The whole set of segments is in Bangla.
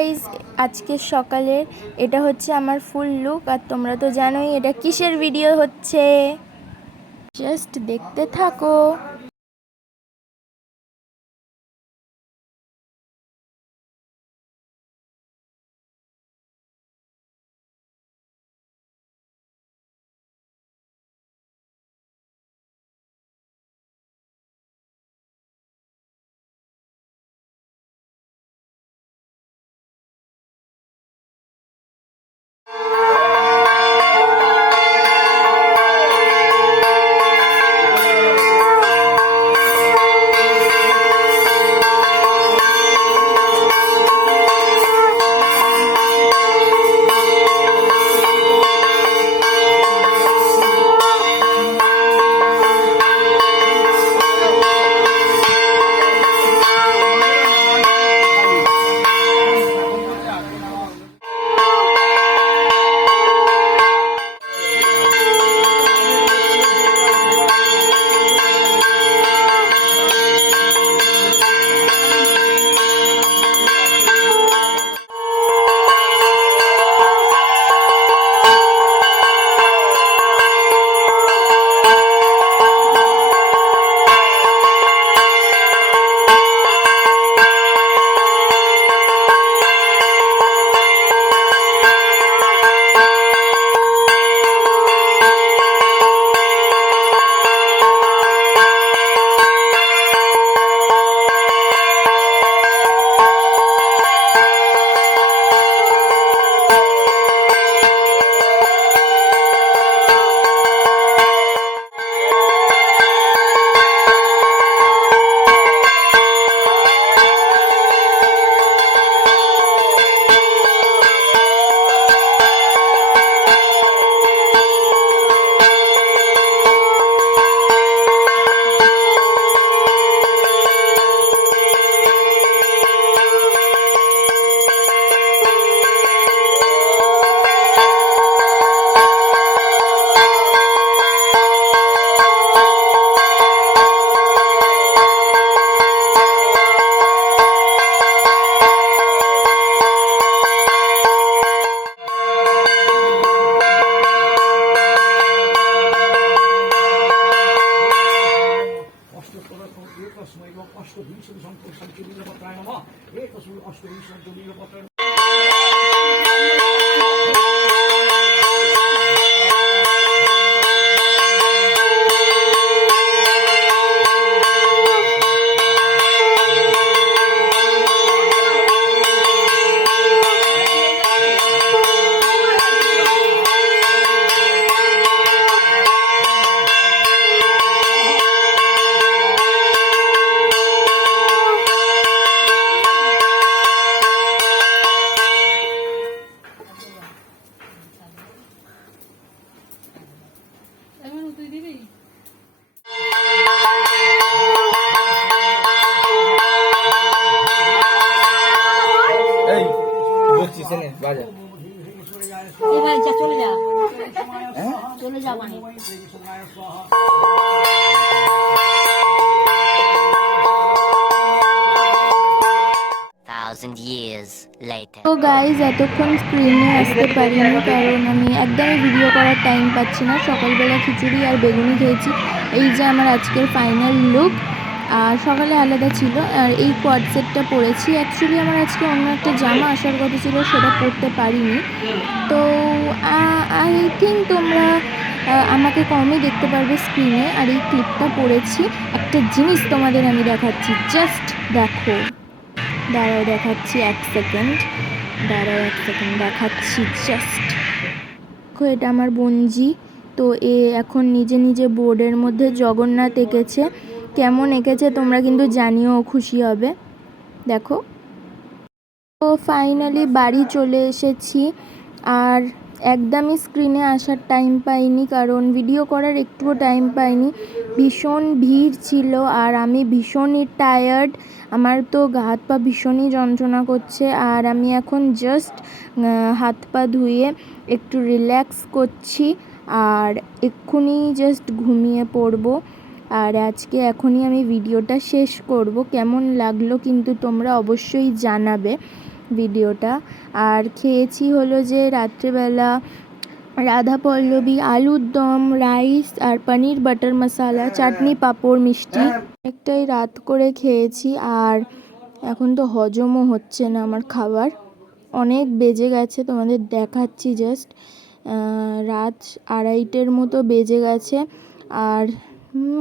গাইস, আজকে সকালের এটা হচ্ছে আমার ফুল লুক। আর তোমরা তো জানোই এটা কিসের ভিডিও হচ্ছে, জাস্ট দেখতে থাকো। তো গাইজ, এতক্ষণ স্ক্রিনে আসতে পারিনি কারণ আমি একদমই ভিডিও করার টাইম পাচ্ছি না। সকালবেলা খিচুড়ি আর বেগুনি খেয়েছি। এই যে আমার আজকের ফাইনাল লুক। আর সকালে আলাদা ছিল। আর এই কোয়াড সেটটা পরেছি। অ্যাকচুয়ালি আমার আজকে অন্য একটা জামা আসার কথা ছিল, সেটা পরতে পারিনি। তো আই থিঙ্ক তোমরা আমাকে কমই দেখতে পারবে স্ক্রিনে। আর এই ক্লিপটা পরেছি। একটা জিনিস তোমাদের আমি দেখাচ্ছি, জাস্ট দেখো। দাঁড়াও, দেখাচ্ছি এক সেকেন্ড দেখাচ্ছি জাস্ট। দেখো, এটা আমার বোনজি। তো এ এখন নিজে নিজে বোর্ডের মধ্যে জগন্নাথ এঁকেছে। কেমন এঁকেছে তোমরা কিন্তু জানিও, খুশি হবে। দেখো। তো ফাইনালি বাড়ি চলে এসেছি। আর একদমই স্ক্রিনে আসার টাইম পাইনি কারণ ভিডিও করার একটুও টাইম পাইনি। ভীষণ ভিড় ছিল আর আমি ভীষণই টায়ার্ড। আমার তো হাত পা ভীষণই যন্ত্রণা করছে। আর আমি এখন জাস্ট হাত পা ধুয়ে একটু রিল্যাক্স করছি। আর এক্ষুনি জাস্ট ঘুমিয়ে পড়বো। আর আজকে এখনই আমি ভিডিওটা শেষ করব। কেমন লাগলো কিন্তু তোমরা অবশ্যই জানাবে। ভিডিওটা। আর খেয়েছি হলো যে রাত্রেবেলা রাধা পল্লবী আলুর দম, রাইস আর পনির বাটার মশালা, চাটনি, পাঁপড়, মিষ্টি। একটাই রাত করে খেয়েছি আর এখন তো হজমও হচ্ছে না আমার খাবার। অনেক বেজে গেছে, তোমাদের দেখাচ্ছি জাস্ট। রাত 2:30 মতো বেজে গেছে আর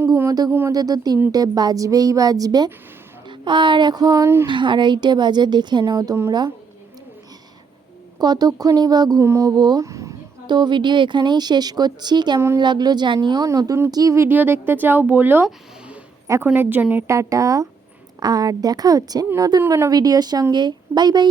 ঘুমোতে ঘুমোতে তো 3টে বাজবে। আর এখন 2:30 বাজে, দেখে নাও তোমরা কতক্ষণই বা ঘুমোবো। তো ভিডিও এখানেই শেষ করছি। কেমন লাগলো জানিও, নতুন কি ভিডিও দেখতে চাও বলো। এখনের জন্য টাটা, আর দেখা হচ্ছে নতুন কোনো ভিডিওর সঙ্গে। Bye bye.